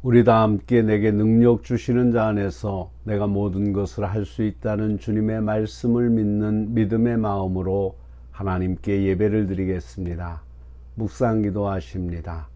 우리 다 함께 내게 능력 주시는 자 안에서 내가 모든 것을 할 수 있다는 주님의 말씀을 믿는 믿음의 마음으로 하나님께 예배를 드리겠습니다. 묵상 기도하십니다.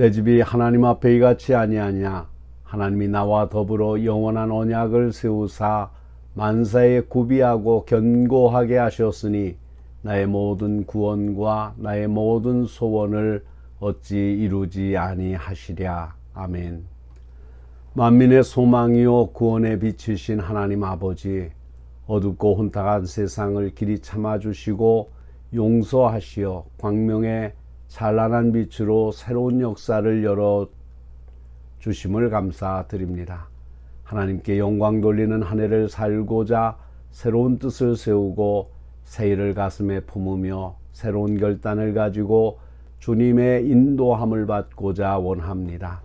내 집이 하나님 앞에 이같이 아니하냐? 하나님이 나와 더불어 영원한 언약을 세우사 만사에 구비하고 견고하게 하셨으니 나의 모든 구원과 나의 모든 소원을 어찌 이루지 아니하시랴. 아멘. 만민의 소망이요 구원의 빛이신 하나님 아버지 어둡고 혼탁한 세상을 길이 참아 주시고 용서하시어 광명의 찬란한 빛으로 새로운 역사를 열어 주심을 감사드립니다. 하나님께 영광 돌리는 한 해를 살고자 새로운 뜻을 세우고 새일을 가슴에 품으며 새로운 결단을 가지고 주님의 인도함을 받고자 원합니다.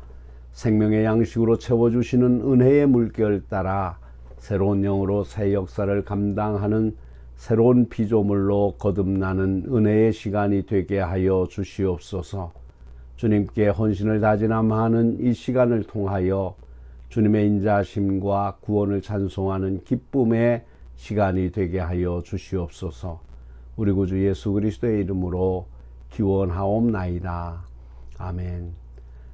생명의 양식으로 채워주시는 은혜의 물결 따라 새로운 영으로 새 역사를 감당하는 새로운 피조물로 거듭나는 은혜의 시간이 되게 하여 주시옵소서. 주님께 헌신을 다진함하는 이 시간을 통하여 주님의 인자심과 구원을 찬송하는 기쁨의 시간이 되게 하여 주시옵소서. 우리 구주 예수 그리스도의 이름으로 기원하옵나이다. 아멘.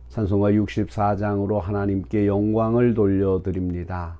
찬송가 64장으로 하나님께 영광을 돌려드립니다.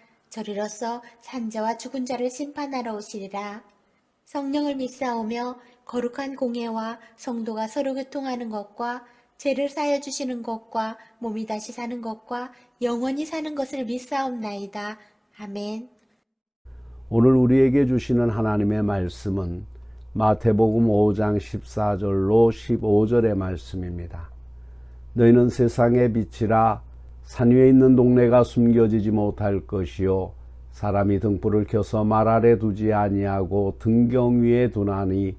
저리로서 산자와 죽은 자를 심판하러 오시리라. 성령을 믿사오며 거룩한 공예와 성도가 서로 교통하는 것과 죄를 쌓여 주시는 것과 몸이 다시 사는 것과 영원히 사는 것을 믿사옵나이다. 아멘. 오늘 우리에게 주시는 하나님의 말씀은 마태복음 5장 14절로 15절의 말씀입니다. 너희는 세상의 빛이라 산 위에 있는 동네가 숨겨지지 못할 것이요 사람이 등불을 켜서 말 아래 두지 아니하고 등경 위에 두나니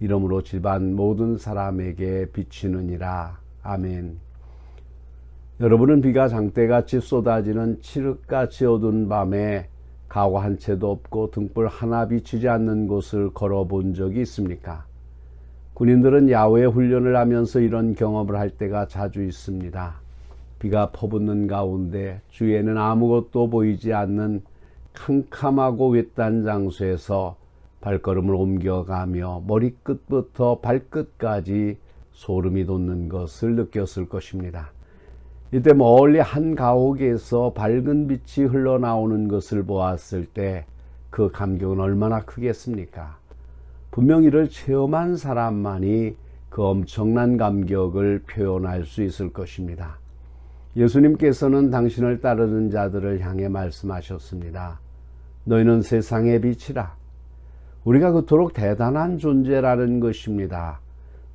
이러므로 집안 모든 사람에게 비치느니라 아멘. 여러분은 비가 장대같이 쏟아지는 칠흑같이 어두운 밤에 가구 한 채도 없고 등불 하나 비치지 않는 곳을 걸어본 적이 있습니까? 군인들은 야외 훈련을 하면서 이런 경험을 할 때가 자주 있습니다. 비가 퍼붓는 가운데 주위에는 아무것도 보이지 않는 캄캄하고 외딴 장소에서 발걸음을 옮겨가며 머리끝부터 발끝까지 소름이 돋는 것을 느꼈을 것입니다. 이때 멀리 한 가옥에서 밝은 빛이 흘러나오는 것을 보았을 때 그 감격은 얼마나 크겠습니까? 분명 이를 체험한 사람만이 그 엄청난 감격을 표현할 수 있을 것입니다. 예수님께서는 당신을 따르는 자들을 향해 말씀하셨습니다. 너희는 세상의 빛이라. 우리가 그토록 대단한 존재라는 것입니다.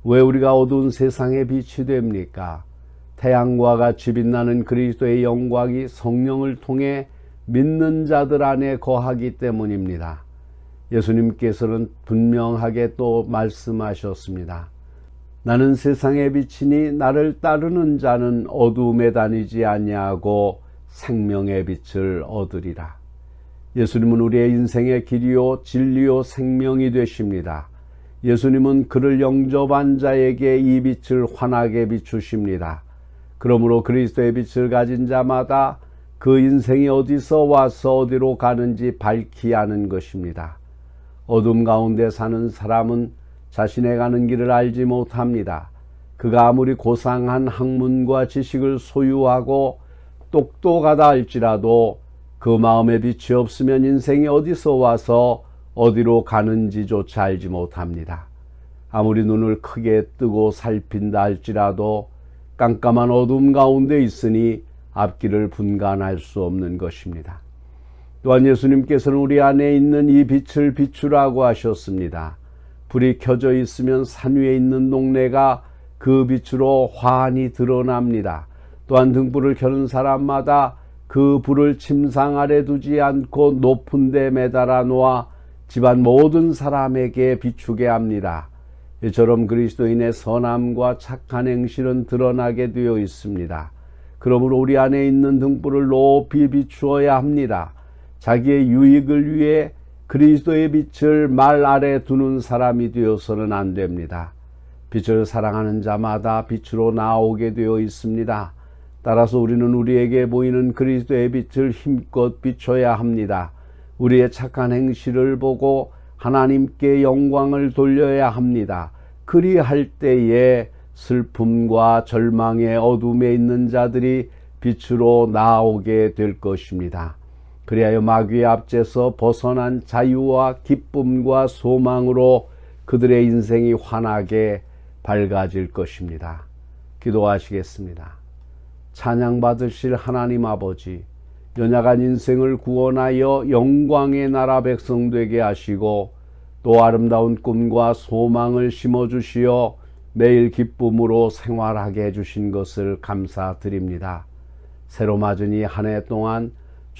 왜 우리가 어두운 세상의 빛이 됩니까? 태양과 같이 빛나는 그리스도의 영광이 성령을 통해 믿는 자들 안에 거하기 때문입니다. 예수님께서는 분명하게 또 말씀하셨습니다. 나는 세상의 빛이니 나를 따르는 자는 어두움에 다니지 아니하고 생명의 빛을 얻으리라. 예수님은 우리의 인생의 길이요 진리요 생명이 되십니다. 예수님은 그를 영접한 자에게 이 빛을 환하게 비추십니다. 그러므로 그리스도의 빛을 가진 자마다 그 인생이 어디서 와서 어디로 가는지 밝히 아는 것입니다. 어둠 가운데 사는 사람은 자신의 가는 길을 알지 못합니다. 그가 아무리 고상한 학문과 지식을 소유하고 똑똑하다 할지라도 그 마음에 빛이 없으면 인생이 어디서 와서 어디로 가는지조차 알지 못합니다. 아무리 눈을 크게 뜨고 살핀다 할지라도 깜깜한 어둠 가운데 있으니 앞길을 분간할 수 없는 것입니다. 또한 예수님께서는 우리 안에 있는 이 빛을 비추라고 하셨습니다. 불이 켜져 있으면 산 위에 있는 동네가 그 빛으로 환히 드러납니다. 또한 등불을 켜는 사람마다 그 불을 침상 아래 두지 않고 높은 데 매달아 놓아 집안 모든 사람에게 비추게 합니다. 이처럼 그리스도인의 선함과 착한 행실은 드러나게 되어 있습니다. 그러므로 우리 안에 있는 등불을 높이 비추어야 합니다. 자기의 유익을 위해 그리스도의 빛을 말 아래 두는 사람이 되어서는 안 됩니다. 빛을 사랑하는 자마다 빛으로 나오게 되어 있습니다. 따라서 우리는 우리에게 보이는 그리스도의 빛을 힘껏 비춰야 합니다. 우리의 착한 행실을 보고 하나님께 영광을 돌려야 합니다. 그리할 때에 슬픔과 절망의 어둠에 있는 자들이 빛으로 나오게 될 것입니다. 그리하여 마귀의 앞제서 벗어난 자유와 기쁨과 소망으로 그들의 인생이 환하게 밝아질 것입니다. 기도하시겠습니다. 찬양 받으실 하나님 아버지, 연약한 인생을 구원하여 영광의 나라 백성 되게 하시고 또 아름다운 꿈과 소망을 심어 주시어 매일 기쁨으로 생활하게 해 주신 것을 감사드립니다. 새로 맞은 이 한 해 동안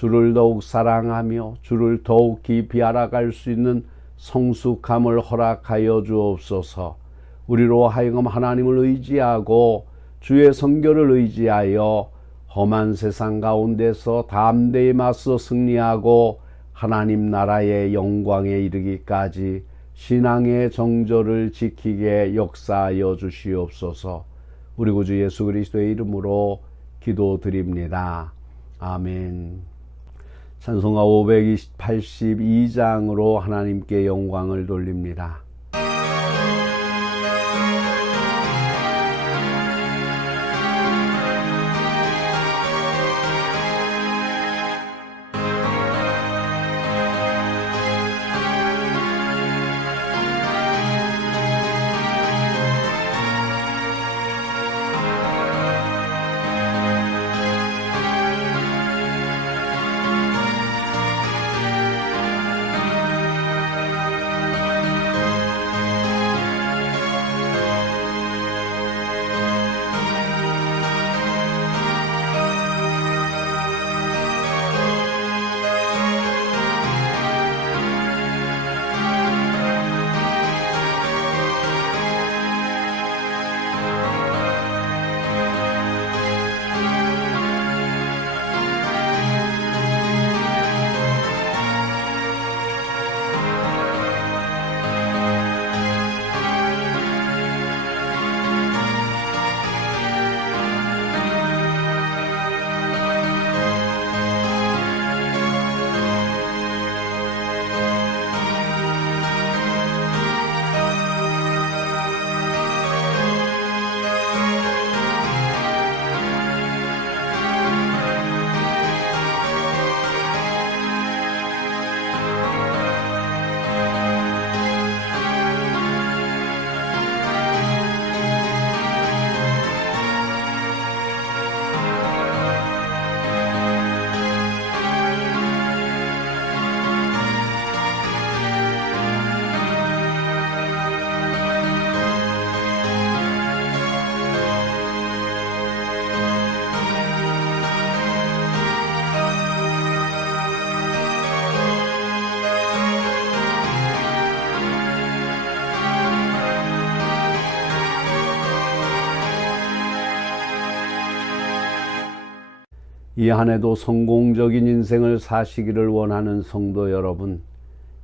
주를 더욱 사랑하며 주를 더욱 깊이 알아갈 수 있는 성숙함을 허락하여 주옵소서. 우리로 하여금 하나님을 의지하고 주의 성결을 의지하여 험한 세상 가운데서 담대히 맞서 승리하고 하나님 나라의 영광에 이르기까지 신앙의 정조를 지키게 역사하여 주시옵소서. 우리 구주 예수 그리스도의 이름으로 기도드립니다. 아멘. 찬송가 582장으로 하나님께 영광을 돌립니다. 이 한 해도 성공적인 인생을 사시기를 원하는 성도 여러분,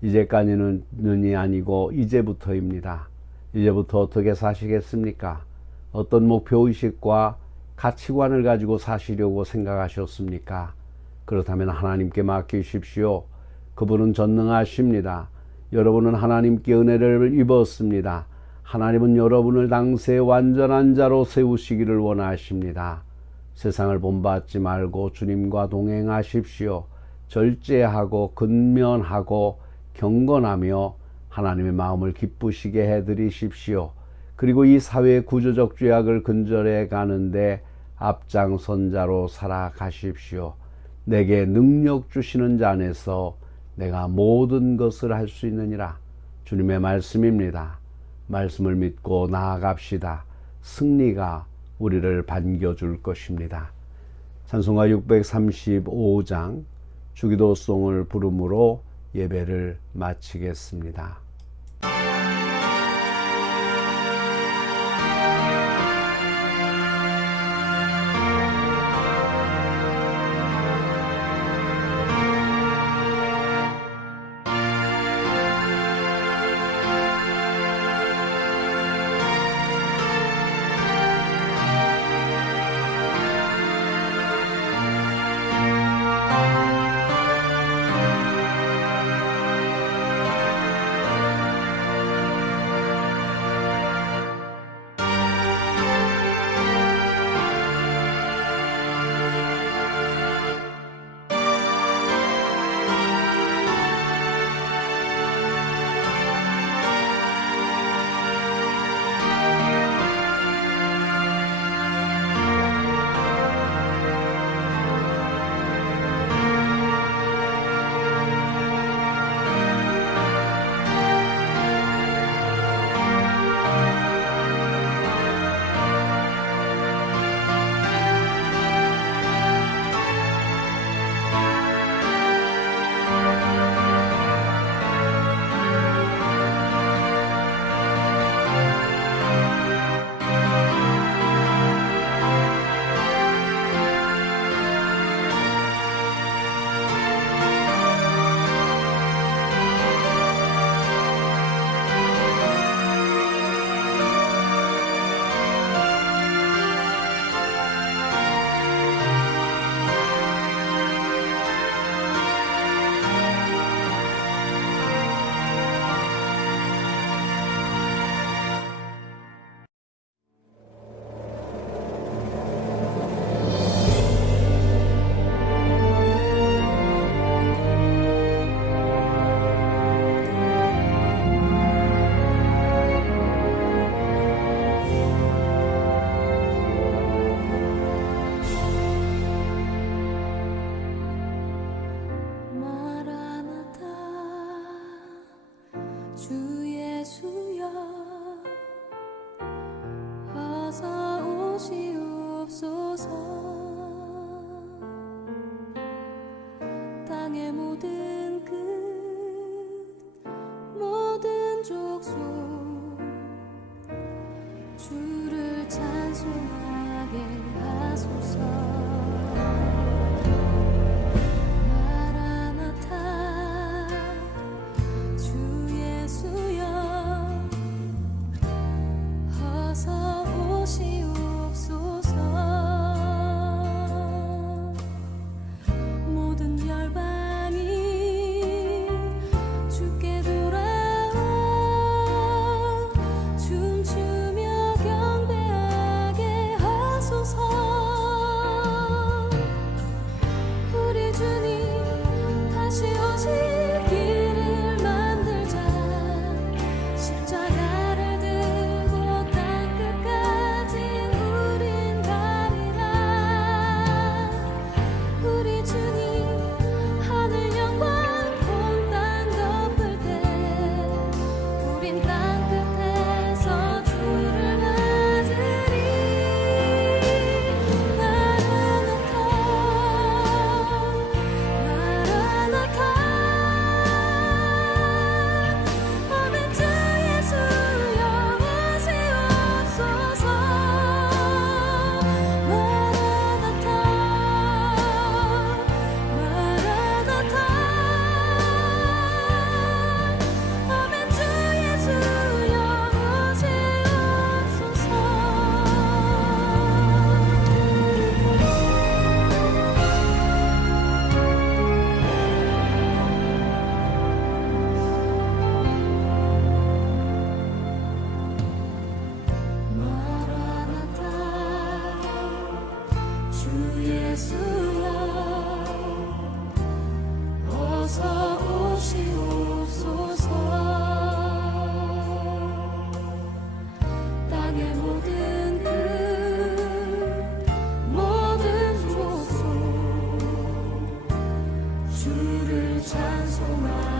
이제까지는이 아니고 이제부터입니다. 이제부터 어떻게 사시겠습니까? 어떤 목표 의식과 가치관을 가지고 사시려고 생각하셨습니까? 그렇다면 하나님께 맡기십시오. 그분은 전능하십니다. 여러분은 하나님께 은혜를 입었습니다. 하나님은 여러분을 당세 완전한 자로 세우시기를 원하십니다. 세상을 본받지 말고 주님과 동행하십시오. 절제하고 근면하고 경건하며 하나님의 마음을 기쁘시게 해드리십시오. 그리고 이 사회의 구조적 죄악을 근절해 가는데 앞장선 자로 살아가십시오. 내게 능력 주시는 자 안에서 내가 모든 것을 할 수 있느니라. 주님의 말씀입니다. 말씀을 믿고 나아갑시다. 승리가 우리를 반겨줄 것입니다. 찬송가 635장 주기도송을 부름으로 예배를 마치겠습니다. 세상의 모든 주